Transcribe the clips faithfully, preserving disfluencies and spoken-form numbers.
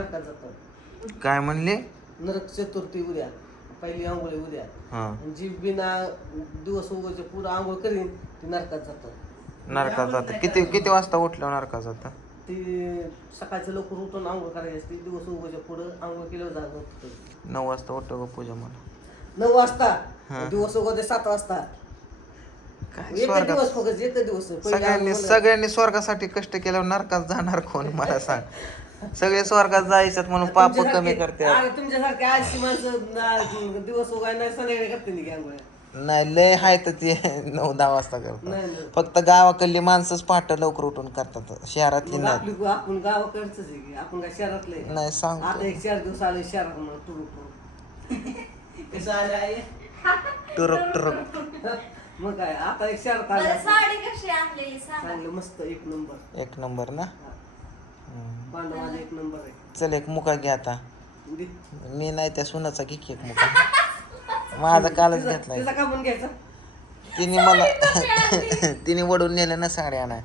काय म्हणले? नरक चतुर्थी उद्या, पहिली आंघोळ उद्या. हा. जी बिना दिवस उगवच्या पुढं आंघोळ करीन ती नरकात जातात. नरकात जातं. किती किती वाजता उठल्यावर नरकात जातं? ती सकाळचं लवकर उठून आंघोळ करायची असते. दिवस उगवच्या पुढं आंघोळ केल्यावर जात नव्हतं. नऊ वाजता उठतो का पूजा मला? नऊ वाजता दिवस उगवते सात वाजता. काय एक स्वर्गात दिवस फक्त एक दिवस. सगळ्यांनी सगळ्यांनी स्वर्गासाठी कष्ट केल्यावर नरकात जाणार कोण मला सांग? सगळे स्वर्गात जायच्यात म्हणून पाप कमी करते. तुमच्यासारखे आळशी माणसं दिवस उगाय नाही संध्याकाळी करते नाही आंघोळ. नाही लय हाय तर ते नऊ दहा वाजता करतात. फक्त गावाकडली माणसंच पहाटे लवकर उठून करतात. शहरात ही नाही. आपली आपण गावाकडच आहे की आपण काय शहरातले नाही सांग. आता एक चार दिवस आले शहरात म्हणून टुरुक कसं आले आहे टुरक टुरक. मग काय आता एक शहरात आले. साडी कशी आणलेली चांगलं मस्त एक नंबर. एक नंबर ना. पांडवाला एक नंबर आहे. चल एक मुका घे आता. दे. मी नाही त्या सुनाचा घे एक मुका. माझा कालच घेतलाय. तिचा का पण घ्यायचा? तिने मला तिने वडून नेलं ना साड्या नाही.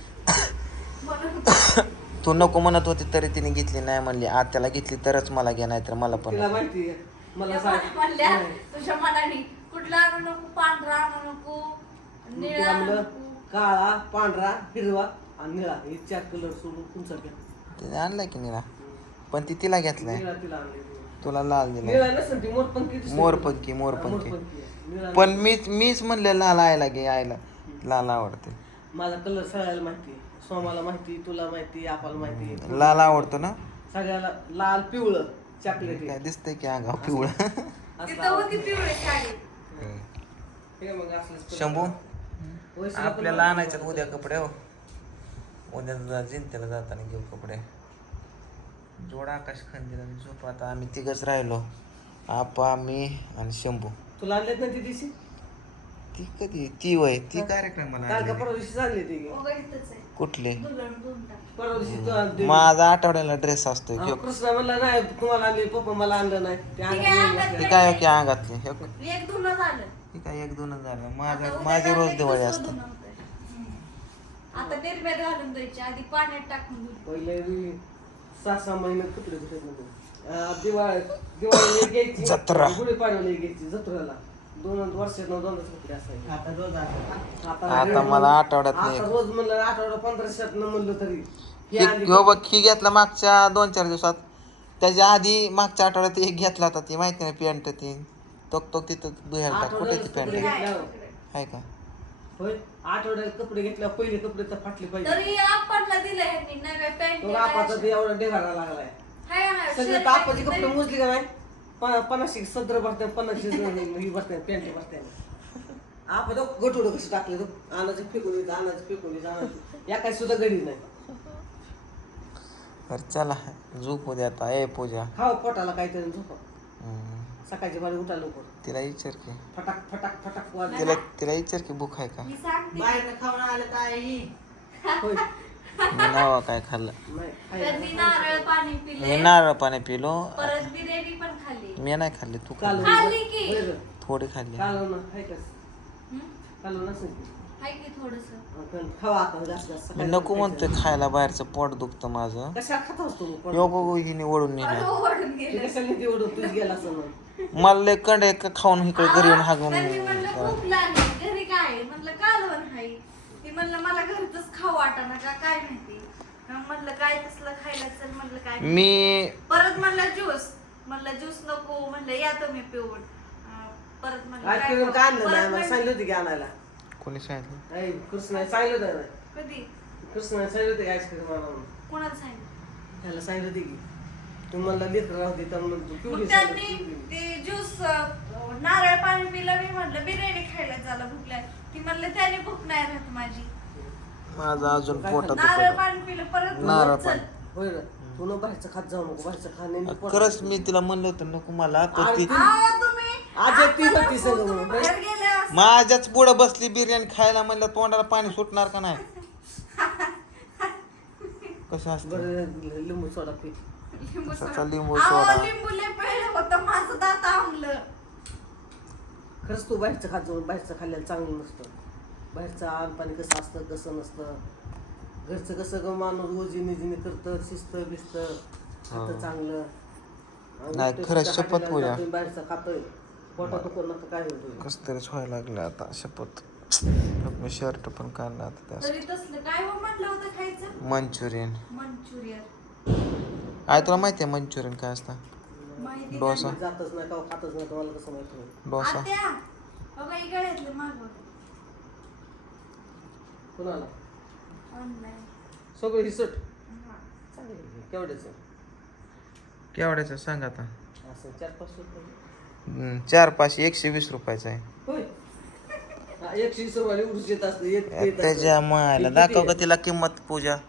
तू नको म्हणत होती तरी तिने घेतली नाही म्हणली. आत्याला घेतली तरच मला घ्या नाही तर मला पण. तिला माहिती आहे मला सांग. म्हणल्या तुझ्या मनाने कुठला आणू नको, पांढरा आणू नको, निळा आणू नको. काळा पांढरा हिरवा आणि निळा हे चार कलर सोडून तुमचा घ्या. तिने आणलाय की निळा पण ती तिला घेतलाय. निळा तिला आणले. तुला लाल दिला. निळा नसेल ती मोरपंखी दिसते. मोरपंखी मोरपंखी. मोरपंखी आहे. निळा पण मीच मीच म्हणले लाल आयला घे आयला. लाल आवडते. माझा कलर सगळ्याला माहिती आहे. सोमाला माहिती, तुला माहिती, आपल्याला माहिती. लाल आवडतो ना. सगळ्याला लाल पिवळं चॉकलेट काय दिसतंय की अंगाव पिवळं. तिथं होती पिवळी साडी. शंभू आपल्याला आणायच्यात उद्या कपडे. हो उद्या जिंत्याला जाताना घेऊ कपडे. जोडा आकाश खंदील आणि झोप. आता आम्ही तिघच राहिलो. आपा मी आणि शंभू. तुला आणलेत ना ती दिवशी? ती कधी ती वय ती कार्यक्रमाला काल का आलेली. परवा दिवशी आणली ती? उघडीतच आहे. कुठली? दुलण दोन टाक. परवा दिवशी तू आणली. माझा आठवड्याला ड्रेस असतो. अहो, कृष्णा म्हणला नाही तुम्हाला आणली, पप्पा मला आणलं नाही. ते आणलं ठीक आहे, नाही. आणलं. ती काय की अंगातली हे बघ. एक धुणं झालं. ती काय एक दोन झालं. आता माझ्या उद्या माझी रोज काढलं की दिवाळी दुसरं असते. धुणं होतंय. हम्म. आता निर्म्यात घालून द्यायची आधी पाण्यात टाकून धुवून. पहिले मी सहा सहा महिने कपडे धुत नव्हते. दिवाळी दिवाळी घ्यायची, जत्रा. गुढीपाडव्याला घ्यायची, जत्रेला दोन वर्षात दोनच कपडे असायचे. आता रोज आता मला आठवड्यात आता नाही. रोज म्हणलं आठवडा पंधराशेत न म्हणलं तरी हे ही आणली. ह्यो बघ ही घेतला मागच्या दोन चार दिवसात. त्याच्या आधी मागच्या आठवड्यात एक घेतला होता. ती माहिती नाही पॅन्ट ती तोक तोक तिथं दुहेर टाक. कुठे ती आठवड्याला पॅन्ट कपडे घेतल्यावर. आहे का? होय आठवड्याला कपडे घेतल्यावर पहिले कपडे तर फाटले पाहिजे. तरी आपणला दिलं ह्यांनी नव्या पॅन्ट. तो आपाचा ते एवढा ढेगारा लागलाय. सगळे आपाचे कपडे मोजले का नाही? प- पन्नासशे सदर भरते, पन्नासशे ही भरते, पॅन्ट भरते. आपण तो गटोडं कसं टाकले तो आणायचं फेकून येतं, आणायचं फेकून येतं, आणायचं. या काही सुद्धा गडी नाही. तर चला झोपू दे आता. ए पूजा खाव पोटाला काहीतरी झोप. हम्म. सकाळची बारी उठा लवकर. तिला विचार की फटाक फटाक फटाक वाजले. तिला तिला विचार की भूक आहे का? मी सांगते. बाहेर खाऊन आलं ताई. होय मी नावा काय खाल्लं. नाही तर मी खायला. नारळ पाणी मी पिले. नारळ पाणी पिलो. परत बिर्याणी पण खाल्ली. मी नाही खाल्ली. तू कालवण. खाल्ली. खाल्ली की. होय गं. थोडी खाल्ली. कालवण आहे का? हम्म? कालवण असेल की. हाय की थोडस. पण खावा आता जास्त जास्त. मी नको म्हणतोय खायला. बाहेरचं पोट दुखतं माझं. कशा खाता असतो मग? यो बघू हिने ओढून नेलं. ओढून ते गेलं. कशाने ते ओढून तूच गेला असं म्हणून. मला लय कंड आहे का खाऊन इकडे घरी येऊन हागून. तर मी म्हणलं भूक लागली घरी काय आहे? म्हणलं कालवण हाय. ती म्हणलं मला घरचंच खाऊ वाटाना का काय माहिती. मग म्हणलं काय तसलं खायला चल म्हणलं काय. मी परत म्हणलं ज्यूस. म्हणलं ज्यूस नको म्हणलं या तुम्ही पिऊन. अं, परत म्हणलं काय काय पिऊन काय आणलं परत नाही मला म्हणलं- सांगितलं होती की आणायला. कोणी सांगितलं? नाही कृष्णा सांगितलं होतं ना. कधी कृष्णा सांगितलं होतं की आईस्क्रीम आणा म्हणून. कोणाला सांगितलं? त्याला सांगितलं होती की तू मला लेकर राहू दे तर म्हणून तू पिवळी मग त्यांनी ते ज्यूस नारळ पाणी पिलं. मी म्हणलं बिर्याणी खायला झालं भूक लागली. ती म्हणलं त्याने भूक नाही राहत माझी. माझं अजून पोटात नारळ दुखत. पाणी पिलं परत नारळ म्हणलं, चल. पाणी. होय ना तू न बाहेरचं खात जाऊ नको. बाहेरचं खाणे खरंच मी तिला म्हणलं होतं नको मला. तर ती आ, तुम्ही आज ती आता होती नको, सगळं तुम्ही म्हणून. बाहेर गेले असं. माझ्याच पुढं बसली बिर्याणी खायला. म्हणलं तोंडाला पाणी सुटणार का नाही? कसं असतं? बरं लिंबू सोडा पी. लिंबू कशाचा सोडा. लिंबू अहो, सोडा? लिंबू लय पिळलं होतं माझं दात आंबलं. खरंच तू बाहेरचं खात जाऊन बाहेरचं खाल्ल्याला चांगलं नसतं. बाहेरचं आण पाणी कसं असतं कसं नसतं. घरचं कसं ग माणूस ओजी निजीने करतं शिस्त बिस्त खातं चांगलं नाही, उलटं खरंच सुद्धा शपथ हाडाला पूजा. जातोय, बाहेरचं खातोय पोटात दुखून नका काय होतं कस तरीच व्हायला लागलं आता शपथ. मी शर्ट पण काढला आता त्या तरी तसलं काय हो म्हटलं होतं खायचं मंचुरियन. मंचुरियन. आहे तुला माहिती आहे मंचुरियन काय असतं? माहिती डोसा. जातच नाही का खातच नाही तुम्हाला कसं माहिती होईल डोसा. आत्या बघा इकडे मागव कुणाला ऑनलाईन. सगळं हिसट चांगलं केवढ्याचं केवढ्याचं सांग आता. असं चार पाच रुपये हम्म, चार पाचशे एकशे वीस रुपयाचं आहे. होय हा, एकशे वीस रुपये उडूस येत असतं येत येत असतं. त्याच्या मायला किती दाखव आहे? का तिला किंमत पूजा.